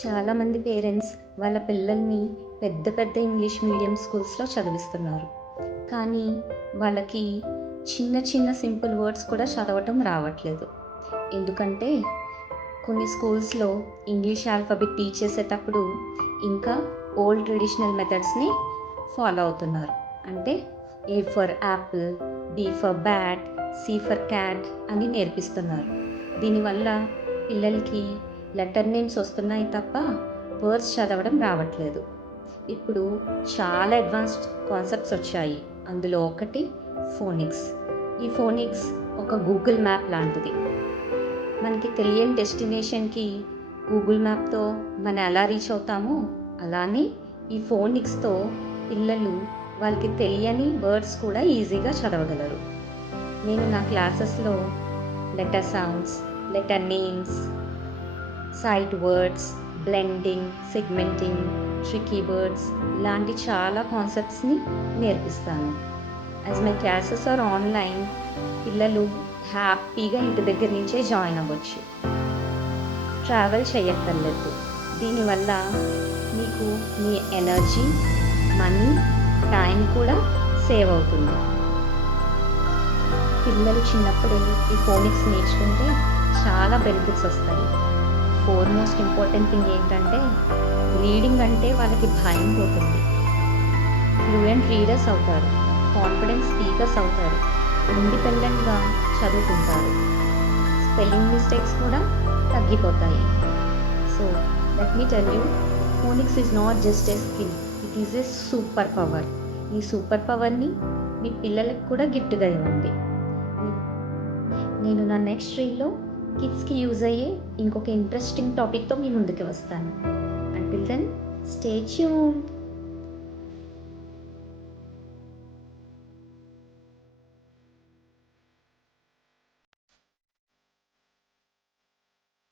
చాలామంది పేరెంట్స్ వాళ్ళ పిల్లల్ని పెద్ద పెద్ద ఇంగ్లీష్ మీడియం స్కూల్స్లో చదివిస్తున్నారు. కానీ వాళ్ళకి చిన్న చిన్న సింపుల్ వర్డ్స్ కూడా చదవటం రావట్లేదు. ఎందుకంటే కొన్ని స్కూల్స్లో ఇంగ్లీష్ ఆల్ఫాబెట్ టీచ్ చేసేటప్పుడు ఇంకా ఓల్డ్ ట్రెడిషనల్ మెథడ్స్ని ఫాలో అవుతున్నారు. అంటే A for apple, B for bat, C for cat అని నేర్పిస్తున్నారు. దీనివల్ల పిల్లలకి లెటర్ నేమ్స్ వస్తున్నాయి తప్ప వర్డ్స్ చదవడం రావట్లేదు. ఇప్పుడు చాలా అడ్వాన్స్డ్ కాన్సెప్ట్స్ వచ్చాయి. అందులో ఒకటి ఫోనిక్స్. ఈ ఫోనిక్స్ ఒక గూగుల్ మ్యాప్ లాంటిది. మనకి తెలియని డెస్టినేషన్కి గూగుల్ మ్యాప్తో మనం ఎలా రీచ్ అవుతామో అలానే ఈ ఫోనిక్స్తో పిల్లలు వాళ్ళకి తెలియని వర్డ్స్ కూడా ఈజీగా చదవగలరు. నేను నా క్లాసెస్లో letter sounds, letter names, sight words, blending, segmenting, tricky words ఇలాంటి చాలా కాన్సెప్ట్స్ని నేర్పిస్తాను. As my classes are online, పిల్లలు హ్యాపీగా ఇంటి దగ్గర నుంచే జాయిన్ అవ్వచ్చు. ట్రావెల్ చేయక్కర్లేదు. దీనివల్ల మీకు మీ ఎనర్జీ, మనీ, టైం కూడా సేవ్ అవుతుంది. పిల్లలు చిన్నప్పుడే ఈ ఫోనిక్స్ నేర్చుకుంటే చాలా బెనిఫిట్స్ వస్తాయి. మోస్ట్ ఇంపార్టెంట్ థింగ్ ఏంటంటే రీడింగ్ అంటే వాళ్ళకి భయం పోతుంది. ఫ్లూయెంట్ రీడర్స్ అవుతారు, కాన్ఫిడెంట్ స్పీకర్స్ అవుతారు, ఇండిపెండెంట్గా చదువుకుంటారు. స్పెల్లింగ్ మిస్టేక్స్ కూడా తగ్గిపోతాయి. So let me tell you, phonics is not just a skill, it is a superpower. ఈ సూపర్ పవర్ని మీ పిల్లలకు కూడా గిఫ్ట్గా ఇవ్వండి. నేను నా నెక్స్ట్ రీల్లో కిడ్స్కి యూజ్ అయ్యే ఇంకొక ఇంట్రెస్టింగ్ టాపిక్తో మీ ముందుకు వస్తాను. Until then, stay tuned.